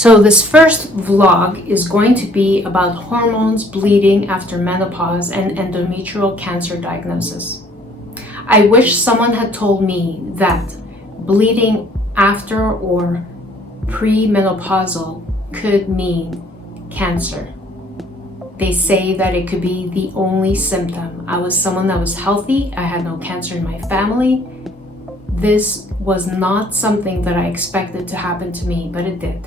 So this first vlog is going to be about hormones, bleeding after menopause, and endometrial cancer diagnosis. I wish someone had told me that bleeding after or pre-menopausal could mean cancer. They say that it could be the only symptom. I was someone that was healthy. I had no cancer in my family. This was not something that I expected to happen to me, but it did.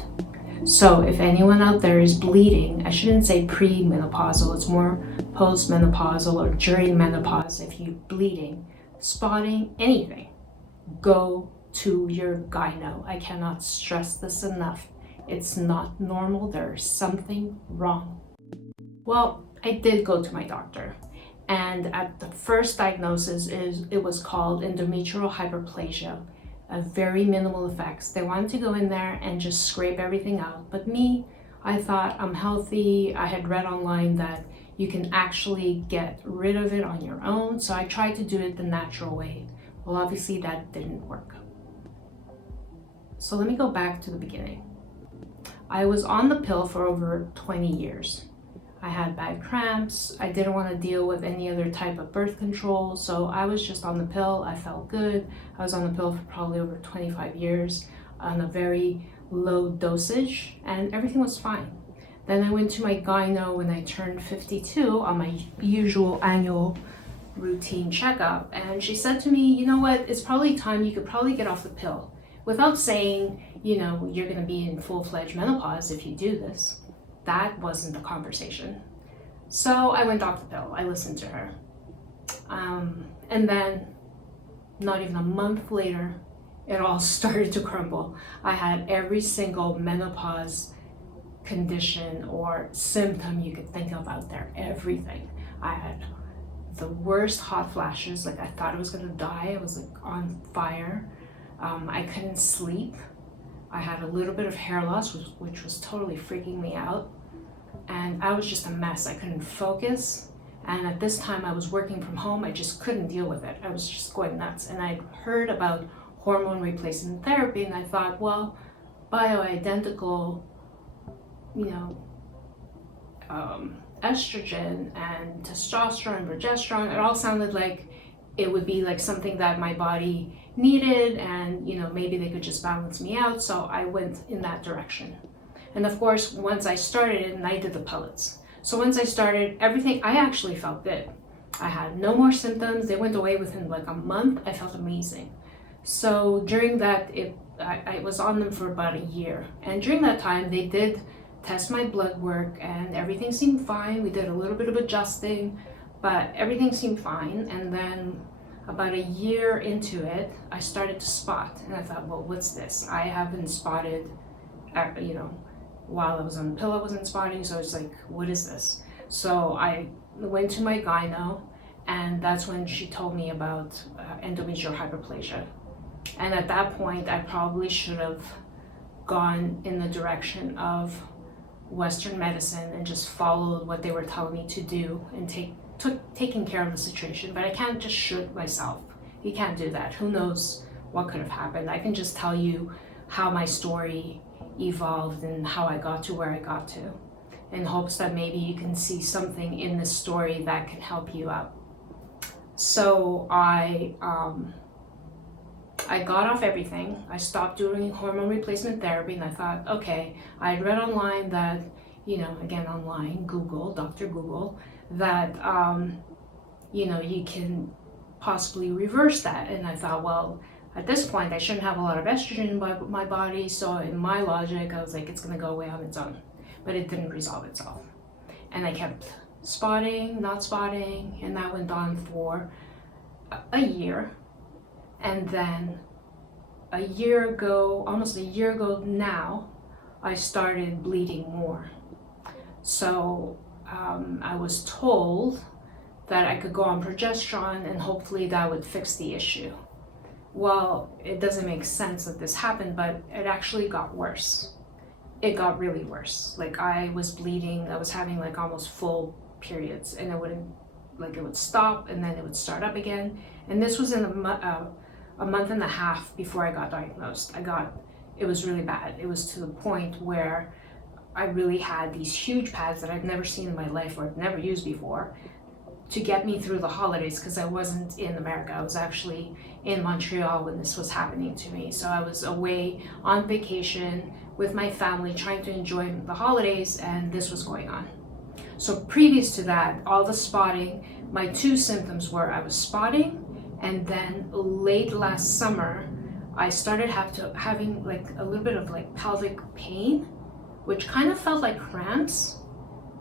So if anyone out there is bleeding, I shouldn't say pre-menopausal, it's more post-menopausal or during menopause. If you're bleeding, spotting, anything, go to your gyno. I cannot stress this enough. It's not normal. There's something wrong. Well, I did go to my doctor, and at the first diagnosis it was called endometrial hyperplasia. Very minimal effects. They wanted to go in there and just scrape everything out. But me, I thought I'm healthy. I had read online that you can actually get rid of it on your own. So I tried to do it the natural way. Well, obviously that didn't work. So let me go back to the beginning. I was on the pill for over 20 years. I had bad cramps. I didn't want to deal with any other type of birth control, so I was just on the pill. I felt good. I was on the pill for probably over 25 years on a very low dosage, and everything was fine. Then I went to my gyno when I turned 52 on my usual annual routine checkup, and she said to me, you know what, it's probably time you could probably get off the pill. Without saying, you know, you're going to be in full-fledged menopause if you do this. That wasn't the conversation. So I went off the pill. I listened to her. And then not even a month later, it all started to crumble. I had every single menopause condition or symptom you could think of out there, everything. I had the worst hot flashes, like I thought I was gonna die. I was like on fire. I couldn't sleep. I had a little bit of hair loss, which was totally freaking me out. And I was just a mess. I couldn't focus. And at this time I was working from home. I just couldn't deal with it. I was just going nuts. And I heard about hormone replacement therapy, and I thought, well, bioidentical, estrogen and testosterone and progesterone, it all sounded like it would be like something that my body needed, and maybe they could just balance me out. So I went in that direction. And of course, once I started it, and I did the pellets. So once I started everything, I actually felt good. I had no more symptoms. They went away within like a month. I felt amazing. So during that, I was on them for about a year. And during that time, they did test my blood work and everything seemed fine. We did a little bit of adjusting, but everything seemed fine. And then about a year into it, I started to spot. And I thought, well, what's this? I haven't spotted, while I was on the pill, I wasn't spotting. So it's like, what is this? So I went to my gyno, and that's when she told me about endometrial hyperplasia. And at that point, I probably should have gone in the direction of Western medicine and just followed what they were telling me to do and taking care of the situation. But I can't just shoot myself. You can't do that. Who knows what could have happened? I can just tell you how my story evolved and how I got to where I got to, in hopes that maybe you can see something in this story that can help you out. So I got off everything. I stopped doing hormone replacement therapy, and I thought, okay, I had read online that, again online, Google, Dr. Google, that, you can possibly reverse that. And I thought, well, at this point, I shouldn't have a lot of estrogen in my body, so in my logic, I was like, it's gonna go away on its own. But it didn't resolve itself. And I kept spotting, not spotting, and that went on for a year. And then almost a year ago now, I started bleeding more. So I was told that I could go on progesterone and hopefully that would fix the issue. Well, it doesn't make sense that this happened, but it actually got worse. It got really worse. Like I was bleeding, I was having like almost full periods, and it would stop and then it would start up again. And this was in a month and a half before I got diagnosed. it was really bad. It was to the point where I really had these huge pads that I'd never seen in my life or never used before to get me through the holidays, because I wasn't in America. I was actually in Montreal when this was happening to me. So I was away on vacation with my family trying to enjoy the holidays, and this was going on. So previous to that, all the spotting, my two symptoms were I was spotting, and then late last summer, I started having like a little bit of like pelvic pain, which kind of felt like cramps,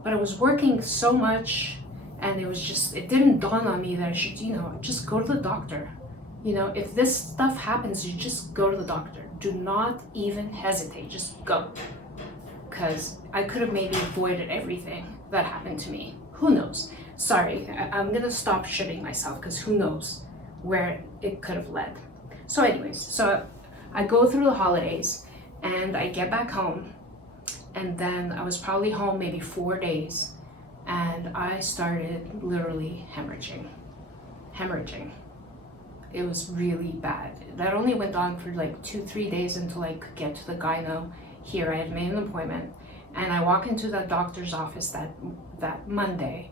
but I was working so much, and it didn't dawn on me that I should, just go to the doctor. If this stuff happens, you just go to the doctor. Do not even hesitate, just go. Because I could have maybe avoided everything that happened to me. Who knows? Sorry, I'm gonna stop shitting myself, because who knows where it could have led. So anyways, so I go through the holidays and I get back home, and then I was probably home maybe 4 days, and I started literally hemorrhaging. It was really bad. That only went on for like 2-3 days until I could get to the gyno here. I had made an appointment, and I walk into that doctor's office that Monday,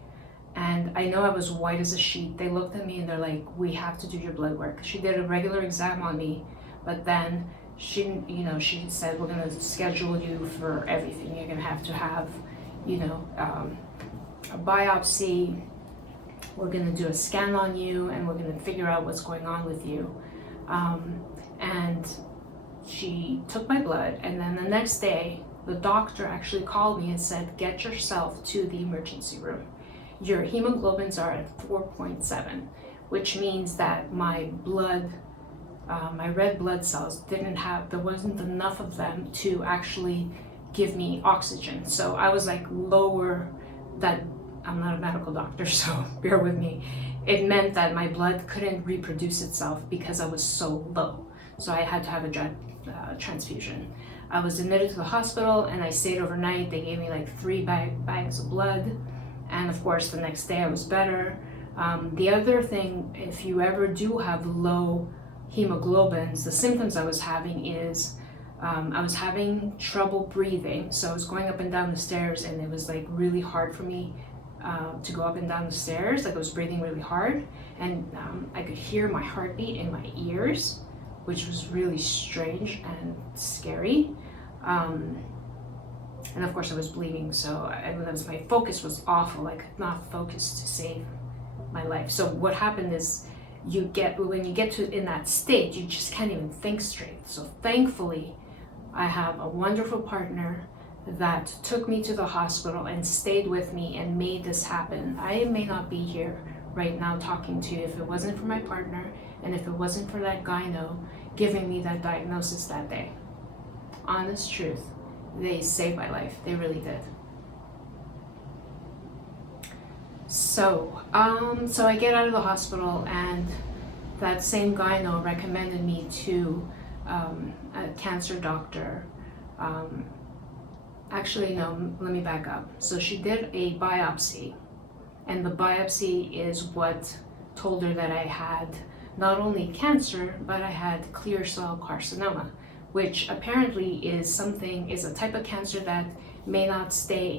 and I know I was white as a sheet. They looked at me and they're like, we have to do your blood work. She did a regular exam on me, but then she said, we're gonna schedule you for everything. You're gonna have to have, a biopsy. We're gonna do a scan on you, and we're gonna figure out what's going on with you. And she took my blood, and then the next day, the doctor actually called me and said, get yourself to the emergency room. Your hemoglobins are at 4.7, which means that my blood, my red blood cells there wasn't enough of them to actually give me oxygen. So I was like lower, that I'm not a medical doctor, so bear with me. It meant that my blood couldn't reproduce itself because I was so low. So I had to have a transfusion. I was admitted to the hospital, and I stayed overnight. They gave me like 3 bags of blood. And of course, the next day I was better. The other thing, if you ever do have low hemoglobins, the symptoms I was having is I was having trouble breathing. So I was going up and down the stairs, and it was like really hard for me to go up and down the stairs. Like I was breathing really hard, and I could hear my heartbeat in my ears, which was really strange and scary. And of course I was bleeding, so my focus was awful. I could not focus to save my life. So what happened is when you get to in that state, you just can't even think straight. So thankfully, I have a wonderful partner that took me to the hospital and stayed with me and made this happen. I may not be here right now talking to you if it wasn't for my partner, and if it wasn't for that gyno giving me that diagnosis that day. Honest truth, they saved my life. They really did. So I get out of the hospital, and that same gyno recommended me to a cancer doctor. Actually, no, let me back up. So she did a biopsy, and the biopsy is what told her that I had not only cancer, but I had clear cell carcinoma, which apparently is a type of cancer that may not stay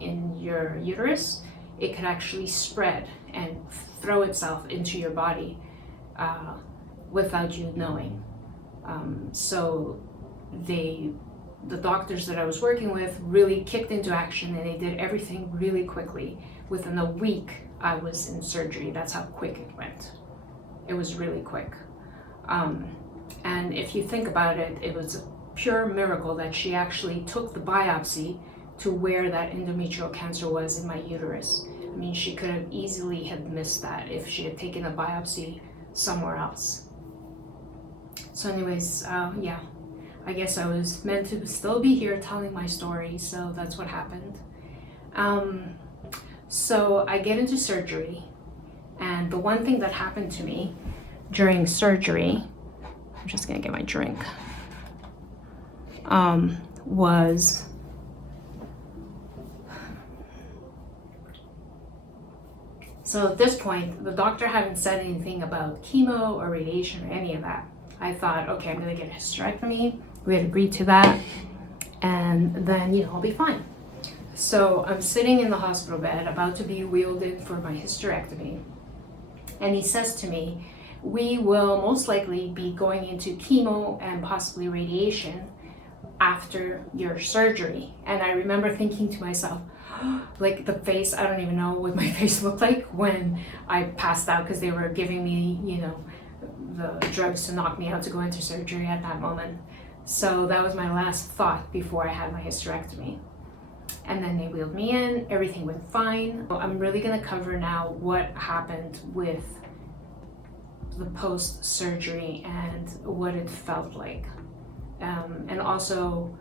in your uterus. It could actually spread and throw itself into your body without you knowing. So the doctors that I was working with really kicked into action, and they did everything really quickly. Within a week, I was in surgery. That's how quick it went. It was really quick. And if you think about it, it was a pure miracle that she actually took the biopsy to where that endometrial cancer was in my uterus. I mean, she could have easily have missed that if she had taken a biopsy somewhere else. So anyways, yeah, I guess I was meant to still be here telling my story, so that's what happened. So I get into surgery, and the one thing that happened to me during surgery, I'm just gonna get my drink, was so at this point, the doctor hadn't said anything about chemo or radiation or any of that. I thought, okay, I'm gonna get a hysterectomy, We had agreed to that, and then, I'll be fine. So I'm sitting in the hospital bed, about to be wheeled in for my hysterectomy, and he says to me, we will most likely be going into chemo and possibly radiation after your surgery. And I remember thinking to myself, like the face, I don't even know what my face looked like when I passed out, because they were giving me, the drugs to knock me out to go into surgery at that moment. So that was my last thought before I had my hysterectomy. And then they wheeled me in, everything went fine. I'm really gonna cover now what happened with the post-surgery and what it felt like. And also,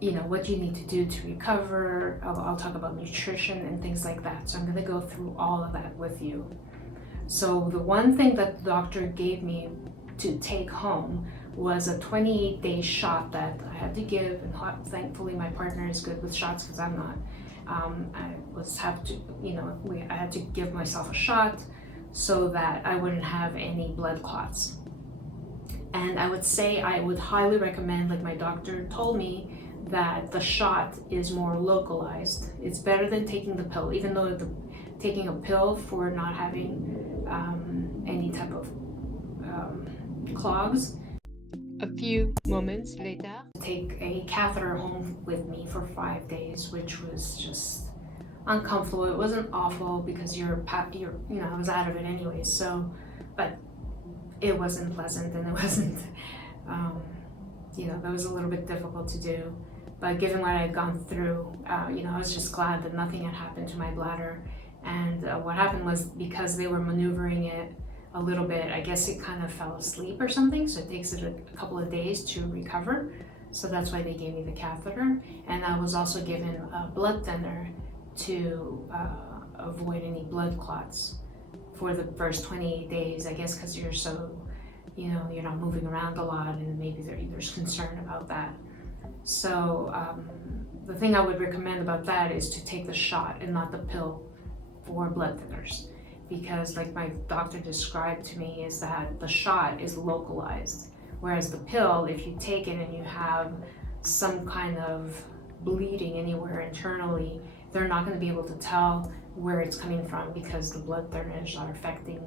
what you need to do to recover. I'll talk about nutrition and things like that. So I'm gonna go through all of that with you. So the one thing that the doctor gave me to take home was a 28-day shot that I had to give, and thankfully my partner is good with shots because I'm not. I had to give myself a shot so that I wouldn't have any blood clots. And I would say I would highly recommend, like my doctor told me, that the shot is more localized. It's better than taking the pill, even though taking a pill for not having any type of clogs. A few moments later, take a catheter home with me for 5 days, which was just uncomfortable. It wasn't awful because I was out of it anyway. So, but it wasn't pleasant, and it wasn't, that was a little bit difficult to do. But given what I had gone through, I was just glad that nothing had happened to my bladder. And what happened was, because they were maneuvering it a little bit, I guess it kind of fell asleep or something. So it takes it a couple of days to recover. So that's why they gave me the catheter. And I was also given a blood thinner to avoid any blood clots for the first 28 days, I guess, because you're so, you're not moving around a lot, and maybe there's concern about that. So the thing I would recommend about that is to take the shot and not the pill for blood thinners, because like my doctor described to me, is that the shot is localized, whereas the pill, if you take it and you have some kind of bleeding anywhere internally, they're not going to be able to tell where it's coming from, because the blood thinners are affecting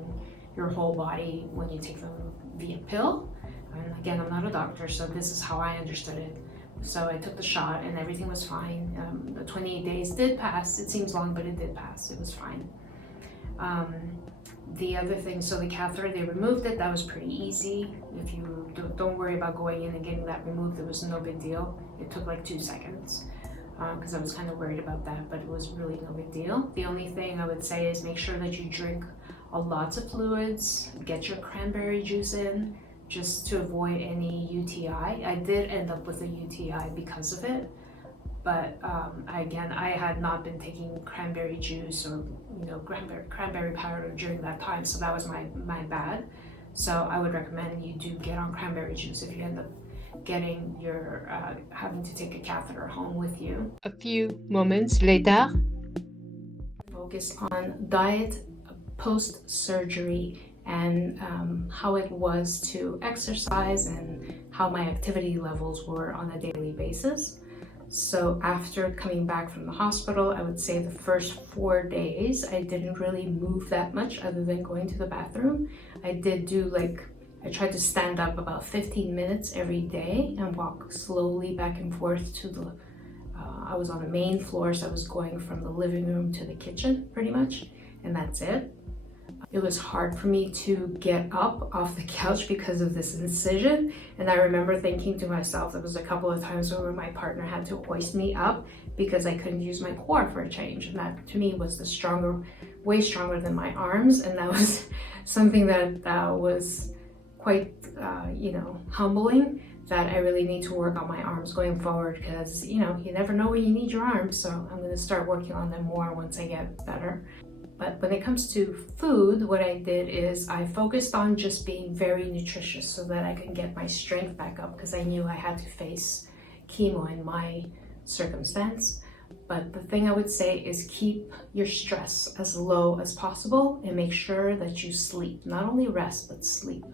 your whole body when you take them via pill. And again, I'm not a doctor, so this is how I understood it. So I took the shot and everything was fine. The 28 days did pass. It seems long, but it did pass. It was fine. The other thing, so the catheter, they removed it. That was pretty easy. If you don't worry about going in and getting that removed, it was no big deal. It took like 2 seconds. Because I was kind of worried about that, but it was really no big deal. The only thing I would say is make sure that you drink lots of fluids, get your cranberry juice in, just to avoid any UTI. I did end up with a UTI because of it, but again, I had not been taking cranberry juice or cranberry powder during that time, so that was my bad. So I would recommend you do get on cranberry juice if you end up getting your having to take a catheter home with you. A few moments later, focus on diet post-surgery and how it was to exercise and how my activity levels were on a daily basis. So after coming back from the hospital, I would say the first 4 days, I didn't really move that much other than going to the bathroom. I did do I tried to stand up about 15 minutes every day and walk slowly back and forth to I was on the main floor, so I was going from the living room to the kitchen pretty much, and that's it. It was hard for me to get up off the couch because of this incision, and I remember thinking to myself, there was a couple of times where my partner had to hoist me up because I couldn't use my core for a change, and that to me was way stronger than my arms, and that was something that was quite humbling, that I really need to work on my arms going forward, because you never know when you need your arms, so I'm going to start working on them more once I get better. But when it comes to food, what I did is I focused on just being very nutritious so that I can get my strength back up, because I knew I had to face chemo in my circumstance. But the thing I would say is keep your stress as low as possible and make sure that you sleep. Not only rest, but sleep.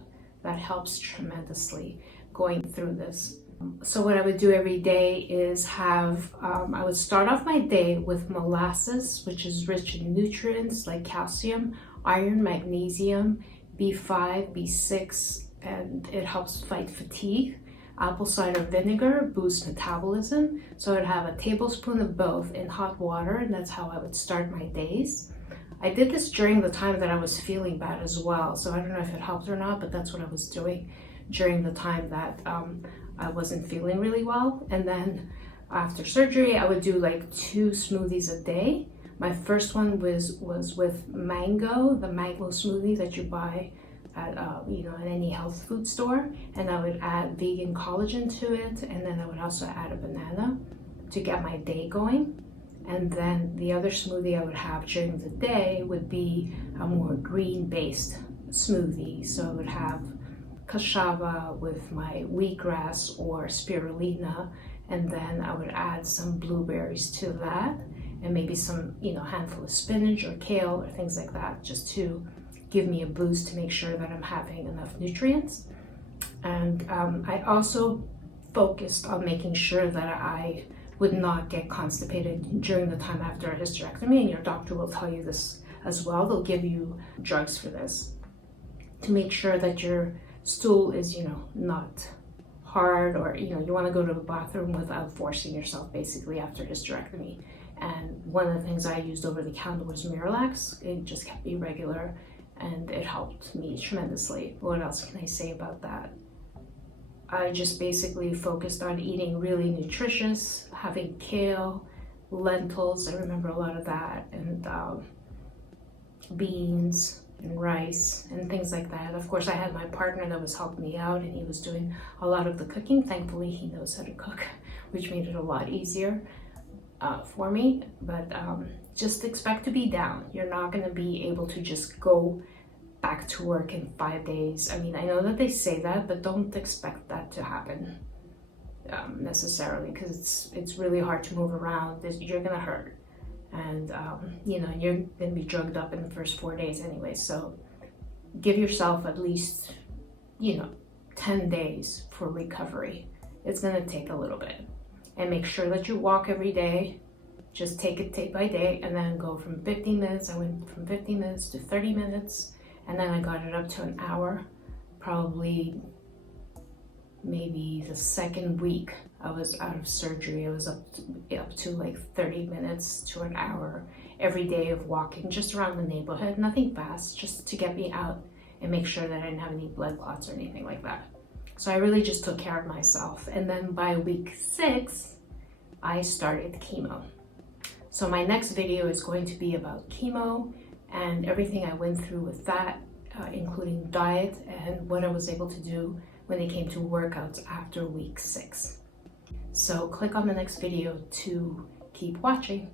That helps tremendously going through this. So what I would do every day is I would start off my day with molasses, which is rich in nutrients like calcium, iron, magnesium, B5, B6, and it helps fight fatigue. Apple cider vinegar boosts metabolism. So I'd have a tablespoon of both in hot water, and that's how I would start my days. I did this during the time that I was feeling bad as well. So I don't know if it helped or not, but that's what I was doing during the time that I wasn't feeling really well. And then after surgery, I would do like 2 smoothies a day. My first one was with mango, the mango smoothie that you buy at at any health food store, and I would add vegan collagen to it, and then I would also add a banana to get my day going. And then the other smoothie I would have during the day would be a more green-based smoothie. So I would have cassava with my wheatgrass or spirulina, and then I would add some blueberries to that, and maybe some handful of spinach or kale or things like that, just to give me a boost to make sure that I'm having enough nutrients. And I also focused on making sure that I would not get constipated during the time after a hysterectomy, and your doctor will tell you this as well. They'll give you drugs for this to make sure that your stool is not hard, or you want to go to the bathroom without forcing yourself, basically, after hysterectomy. And one of the things I used over the counter was Miralax. It just kept me regular, and it helped me tremendously. What else can I say about that? I just basically focused on eating really nutritious, having kale, lentils, I remember a lot of that, and beans and rice and things like that. Of course, I had my partner that was helping me out, and he was doing a lot of the cooking. Thankfully, he knows how to cook, which made it a lot easier for me. But just expect to be down. You're not going to be able to just go back to work in 5 days. I mean, I know that they say that, but don't expect that to happen necessarily, because it's really hard to move around. You're gonna hurt, and you're gonna be drugged up in the first 4 days anyway. So give yourself at least 10 days for recovery. It's gonna take a little bit, and make sure that you walk every day. Just take it day by day, and then go from 15 minutes. I went from 15 minutes to 30 minutes. And then I got it up to an hour, probably maybe the second week I was out of surgery. I was up to like 30 minutes to an hour every day of walking just around the neighborhood, nothing fast, just to get me out and make sure that I didn't have any blood clots or anything like that. So I really just took care of myself. And then by week 6, I started chemo. So my next video is going to be about chemo and everything I went through with that, including diet and what I was able to do when it came to workouts after week 6. So click on the next video to keep watching.